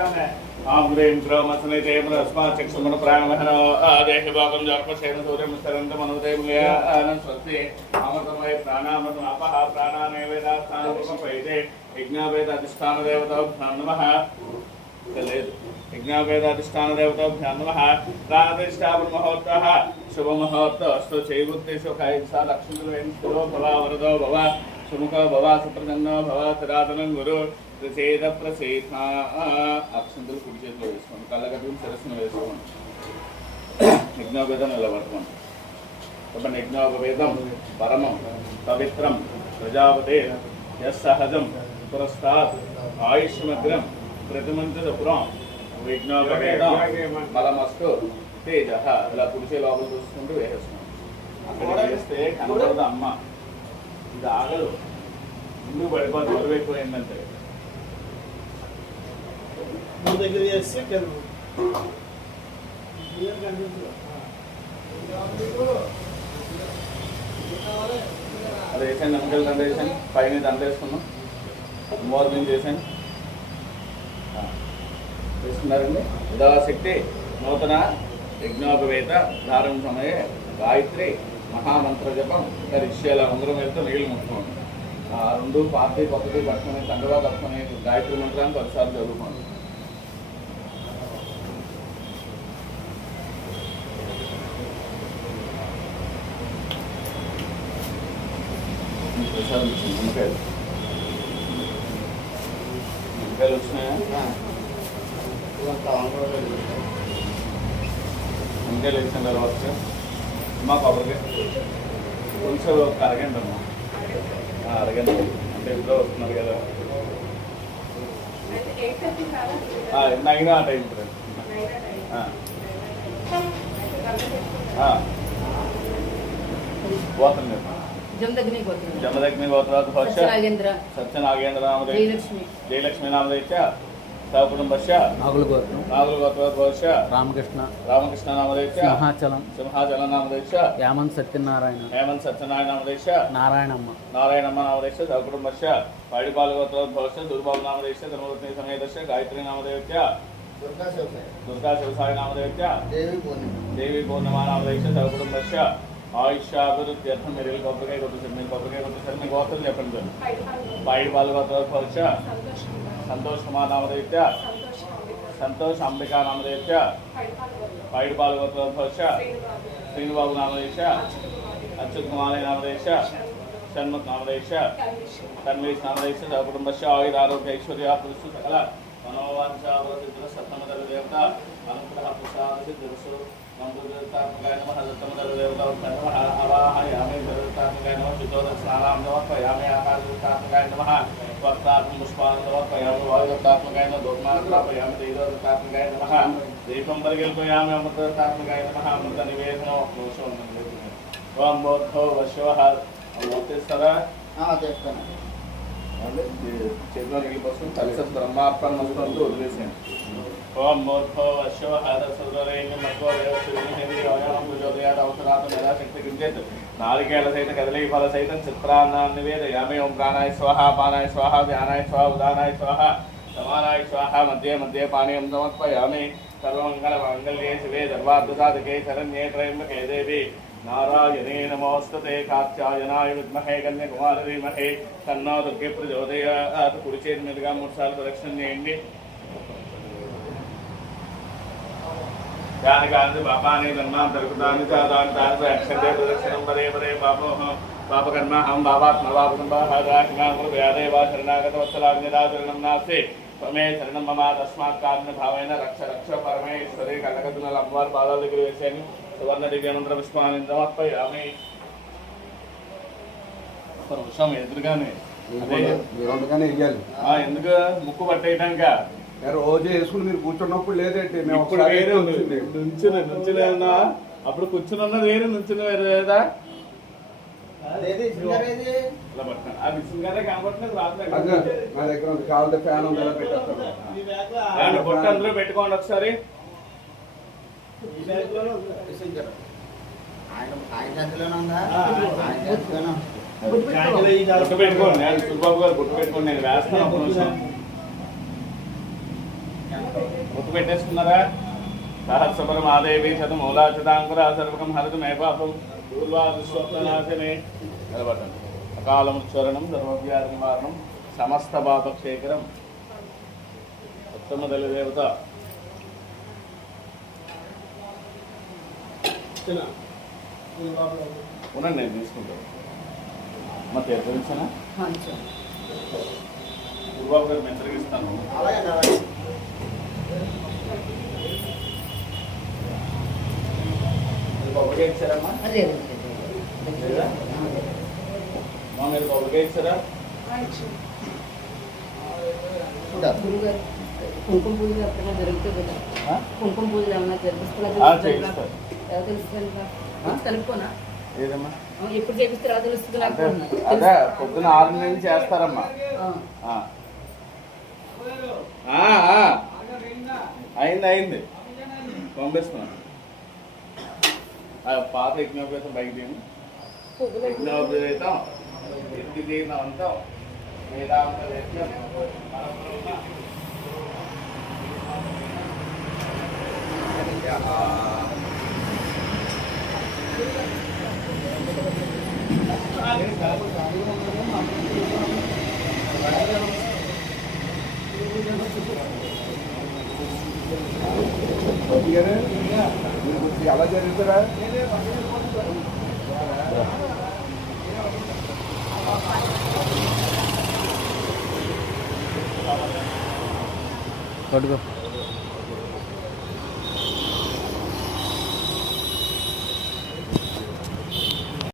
आम्रें ग्रहमसनिते अस्मात् चक्षुमन प्राणमहनो देहभागं जर्पशेन सूर्यं स्तरन्तमनुदेवया स्वस्ति अमृतमय प्राणामृतम् अपः प्राणानेवेदास्थानमुपैते यज्ञावेदाधिष्ठानदेवताभ्यां नमः यज्ञावेदाधिष्ठानदेवताभ्यां नमः प्राणप्रतिष्ठापनमहोत्सवः शुभमुहूर्तस्तु चैवुक्तेषु कैसा लक्ष्मीर्वेन्स्थिरो भव वरदो भव सुमुखो भव सुप्रसन्नो भव तदातनं गुरु ప్రసేద ప్రసేద అక్షంతలు కుడి చేతిలో వేసుకోండి కళ్ళగట్టుకుని శిరస్సును వేసుకోండి యజ్ఞోపేదం నిలబడుకోండి చెప్పండి యజ్ఞోపేదం పరమం పవిత్రం ప్రజాపతే యస్సహజం పురస్తాత్ ఆయుష్మగ్రం ప్రతిమంత్రిపురం యజ్ఞోపేదం బలమస్తు తేజ ఇలా కుడిచే లోపల చూసుకుంటూ వేసేసుకోండి అక్కడ వేస్తే కనపడదు అమ్మ ఇది ఆగదు ముందుకు పడిపోతే బరువు ఎక్కువైందంటే దగ్గర చేస్తే అది వేసాను నమ్మకాలు దండ వేసాను పైన దండ వేసుకున్నాం మోర్నింగ్ చేశాను వేసుకున్నారండి ఉదాశక్తి నూతన యజ్ఞోపవేత ధారణ సమయ గాయత్రి మహామంత్ర జపం రిష్యాల ఉంగరం వెళ్తే నీళ్ళు ముట్టుకోండి రెండు పార్టీ పద్ధతి పట్టుకుని తండ్రిగా పట్టుకుని గాయత్రి మంత్రాన్ని 10 సార్లు చదువుకోండి నిమ్మకాయలు వచ్చినాయా నిమ్మకాయలు వేసిన తర్వాత మా కొబ్బరికాయ కొంచెం అరగండి అమ్మా అరగండి అంటే ఇప్పుడు వస్తున్నారు కదా 9 ఆ టైం పోతుంది जमदग्नि गोत्र सत्यनागेन्द्र जयलक्ष्मी नामधेय सकुटुंबस्य नागुल गोत्र रामकृष्ण नामधेय सिंहाचल नामधेय हेमंत सत्यनारायण नामधेय नारायणम्म नामधेय सकुटुंबस्य पाड़ीपाल गोत्र दुर्बाबु नामधेय धर्मपत्नी समेतस्य गायत्री नामधेय दुर्गा शिवसाई नामधेय देवी पूर्णिमा नामधेय सकुटुंबस्य आयुष्याभिवृद्ध्यर्थं मेरे కొబ్బరికాయ కొట్టేసారు మీరు కొబ్బరికాయ కొట్టేసారు మీ గోత్రం చెప్పండి సార్ పైడి బాల గోత్ర పరీక్ష సంతోష్ కుమార్ నామధేయ సంతోష్ అంబికా నామధేయ పైడి బాల గోత్ర పరీక్ష శ్రీనిబాబు నామధేయ అచ్యుత్ కుమార్ నామధేయ షణ్ముఖ్ నామధేయ తన్వీష్ నామధేయ సకుటుంబస్య ఆయురారోగ్య ఐశ్వర్య పురుషు సకల మనోవాంఛావృత్తిర సత్తమదర దేవత అనుగ్రహ ప్రసాద సిద్ధిరసు मंगलदेवतात्मकाय नमः दत्तमदरदेवतात्मकाय नमः आवाहयामि देवतात्मकाय नमः शुद्धोदस्नानां समर्पयामि आकाशदेवतात्मकाय नमः वक्तात्मं पुष्पान् समर्पयामि वायुदेवतात्मकाय नमः दोग्मार्पयामि देवदेवतात्मकाय नमः दीपं परिकल्पयामि अमृतदेवतात्मकाय नमः अमृतनिवेदनो दोषो ओम बोधो वश्वः अमृतेश्वर देवताना చేతిలో నీళ్ళు పోసుకుని కలిసి బ్రహ్మార్పణ మంత్రంతో వదిలేసాను ఓం మూర్ఖో అశ్వహార సురేణ మధ్యోదయావసరాత మేధాశక్తి కించేత్ నారికేళ సహిత కదలీ ఫల సహితం చిత్రాన్నాన్ని నివేదయామి ఓం ప్రాణాయ స్వాహ పానాయ స్వాహ ధ్యానాయ స్వాహ ఉదానాయ స్వాహ సమానాయ స్వాహ మధ్య మధ్య పానీయం సమర్పయామి సర్వమంగళ మంగళ్యే శివే సర్వార్థసాధకే శరణ్యే త్రయంబకే దేవి नारायणे नमोस्तुते कात्यायनाय विद्महे कन्याकुमारी धीमहि तन्नो दुर्गे प्रचोदयात् कुడి చేతి మీదుగా 3 సార్లు ప్రదక్షిణ చేయండి ध्यानकांति पापानि धर्मां तर्कुतानि चादानि तानि अक्षते प्रदक्षिणं पदे पदे पापकर्म हम पापात्मवापसंभाहाराहिमां व्यादेवा शरणागत वत्सलाग्निदाचरणं नास्ति त्वमे शरणं मम तस्मात् कारुण्यभावेन रक्ष रक्ष परमेश्वरे कनकదుల అమ్మవారి పాదాల దగ్గర వేసాను సువర్ణ దివ్యమంత్ర పుష్పాన్ని సమర్పయామి ఒక నిమిషం ఎదురుగానే ఎందుకు ముక్కు పట్టేయటానిక రోజు వేసుకుని మీరు కూర్చున్నప్పుడు లేదంటే ఇప్పుడు వేరే నుంచున్నా అప్పుడు కూర్చుని ఉన్నది వేరే నుంచుని వేరే లేదా అందులో పెట్టుకోండి ఒకసారి పెట్టుకోండి సుబాబు గారు గుర్తు పెట్టుకోండి నేను వేస్తాను గుర్తు పెట్టేసుకున్నారా? సహస్రపరమాదేవి శతమూలాచితాంకుర సర్వకం హరతు మే పాపం పూర్వాదిస్వప్ననాశనే. నిలబడండి. అకాలముచ్చరణం సర్వవ్యాధి నివారణం సమస్త పాపక్షేకరం. ఉత్తమ తల్లి దేవత ఉండండి, నేను తీసుకుంటాను. మా తెలిసిన గురుబాబు గారు మెంతరికి ఇస్తాను. కొబ్బరికాయ ఇచ్చారమ్మా? లేదా మా మీరు కొబ్బరికాయ ఇచ్చారా? కుంకుమ పూజలు ఎప్పుడైనా జరుగుతాయి కదా, కుంకుమ పూజలు ఏమన్నా చేయిస్తారు. కలుపుకోనా ఏదమ్మా? ఎప్పుడు చేపిస్తారో తెలుస్తుంది నాకు. అదే పొద్దున 6 నుంచి చేస్తారమ్మా. అయింది పంపిస్తున్నాను. పాత యజ్ఞోపేతం బయట యజ్ఞోపేతం ఎత్తి తీరినంతం వేదాంత యజ్ఞం ఎలా జరుగుతారా? పట్టుకో.